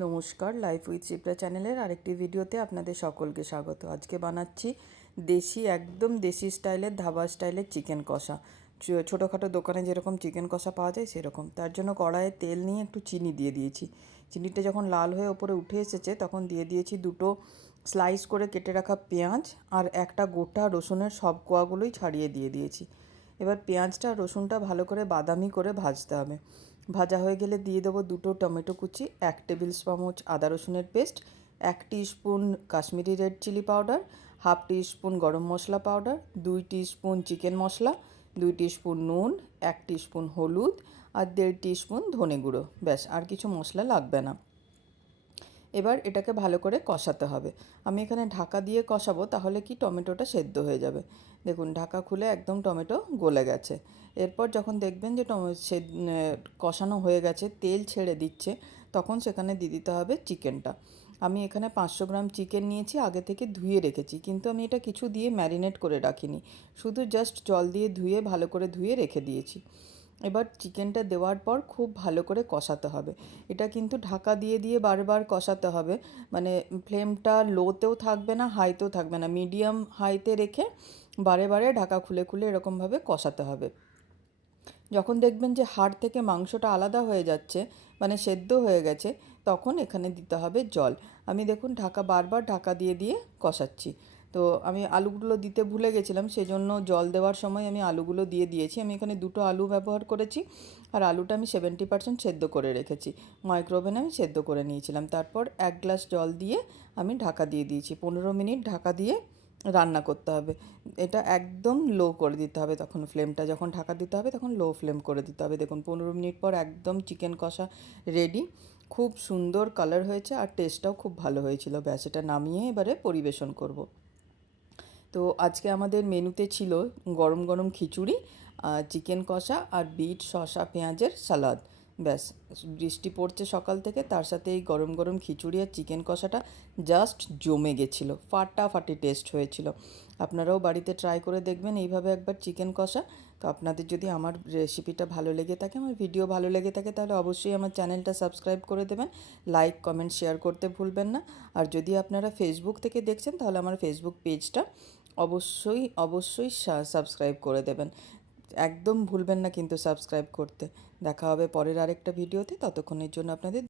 নমস্কার, life with Shipra চ্যানেলের আরেকটি ভিডিওতে আপনাদের সকলকে স্বাগত। আজকে বানাচ্ছি একদম দেশি স্টাইলের ধাবা স্টাইলের চিকেন কষা। ছোটোখাটো দোকানে যেরকম চিকেন কষা পাওয়া যায় সেরকম। তার জন্য কড়াইয়ে তেল নিয়ে একটু চিনি দিয়ে দিয়েছি। চিনিটা যখন লাল হয়ে ওপরে উঠে এসেছে তখন দিয়ে দিয়েছি দুটো স্লাইস করে কেটে রাখা পেঁয়াজ আর একটা গোটা রসুনের সব কোয়াগুলোই ছাড়িয়ে দিয়ে দিয়েছি। এবার পেঁয়াজটা রসুনটা ভালো করে বাদামি করে ভাজতে হবে। ভাজা হয়ে গেলে দিয়ে দেবো দুটো টমেটো কুচি, 1 টেবিল চামচ আদা রসুনের paste, 1 teaspoon Kashmiri red chilli powder, 1/2 teaspoon garam masala powder, 2 teaspoon chicken masala, 2 teaspoon নুন, 1 টিস্পুন হলুদ আর 1.5 টিস্পুন ধনে গুঁড়ো। ব্যাস, আর কিছু মশলা লাগবে না। এবার এটাকে ভালো করে কষাতে হবে। আমি এখানে ঢাকা দিয়ে কষাবো, তাহলে কি টমেটোটা সেদ্ধ হয়ে যাবে। দেখুন, ঢাকা খুলে একদম টমেটো গলে গেছে। এরপর যখন দেখবেন যে কষানো হয়ে গেছে, তেল ছেড়ে দিচ্ছে, তখন সেখানে দিয়ে দিতে হবে চিকেনটা। আমি এখানে 500 গ্রাম চিকেন নিয়েছি, আগে থেকে ধুয়ে রেখেছি, কিন্তু আমি এটা কিছু দিয়ে ম্যারিনেট করে রাখিনি, শুধু জাস্ট জল দিয়ে ধুয়ে ভালো করে ধুয়ে রেখে দিয়েছি। এবার চিকেনটা দেওয়ার পর খুব ভালো করে কষাতে হবে। এটা কিন্তু ঢাকা দিয়ে দিয়ে বারবার কষাতে হবে, মানে ফ্লেমটা লোতেও থাকবে না, হাইতেও থাকবে না, মিডিয়াম হাইতে রেখে বারে বারে ঢাকা খুলে খুলে এরকমভাবে কষাতে হবে। যখন দেখবেন যে হাড় থেকে মাংসটা আলাদা হয়ে যাচ্ছে, মানে সেদ্ধ হয়ে গেছে, তখন এখানে দিতে হবে জল। আমি দেখুন বারবার ঢাকা দিয়ে দিয়ে কষাচ্ছি। তো আমি আলুগুলো দিতে ভুলে গেছিলাম, সেজন্য জল দেওয়ার সময় আমি আলুগুলো দিয়ে দিয়েছি। আমি এখানে দুটো আলু ব্যবহার করেছি, আর আলুটা আমি 70% সেদ্ধ করে রেখেছি। মাইক্রোওভেনে আমি সেদ্ধ করে নিয়েছিলাম। তারপর 1 গ্লাস জল দিয়ে আমি ঢাকা দিয়ে দিয়েছি। 15 মিনিট ঢাকা দিয়ে রান্না করতে হবে। এটা একদম লো করে দিতে হবে, তখন ফ্লেমটা যখন ঢাকা দিতে হবে তখন লো ফ্লেম করে দিতে হবে। দেখুন, 15 মিনিট পর একদম চিকেন কষা রেডি। খুব সুন্দর কালার হয়েছে আর টেস্টটাও খুব ভালো হয়েছিল। ব্যাস, এটা নামিয়ে এবারে পরিবেশন করব। তো আজকে আমাদের মেনুতে ছিল গরম গরম খিচুড়ি, চিকেন কষা আর বিট শসা পেঁয়াজের সালাদ। ব্যাস, বৃষ্টি পড়ছে সকাল থেকে, তার সাথে এই গরম গরম খিচুড়ি আর চিকেন কষাটা জাস্ট জমে গেছিলো, ফাটাফাটি টেস্ট হয়েছিল। আপনারাও বাড়িতে ট্রাই করে দেখবেন এইভাবে একবার চিকেন কষা। তো আপনাদের যদি আমার রেসিপিটা ভালো লেগে থাকে, আমার ভিডিও ভালো লেগে থাকে, তাহলে অবশ্যই আমার চ্যানেলটা সাবস্ক্রাইব করে দেবেন। লাইক কমেন্ট শেয়ার করতে ভুলবেন না। আর যদি আপনারা ফেসবুক থেকে দেখছেন, তাহলে আমার ফেসবুক পেজটা অবশ্যই অবশ্যই সাবস্ক্রাইব করে দেবেন। একদম ভুলবেন না কিন্তু সাবস্ক্রাইব করতে। দেখা হবে পরের আরেকটা ভিডিওতে। ততক্ষণের জন্য আপনাদের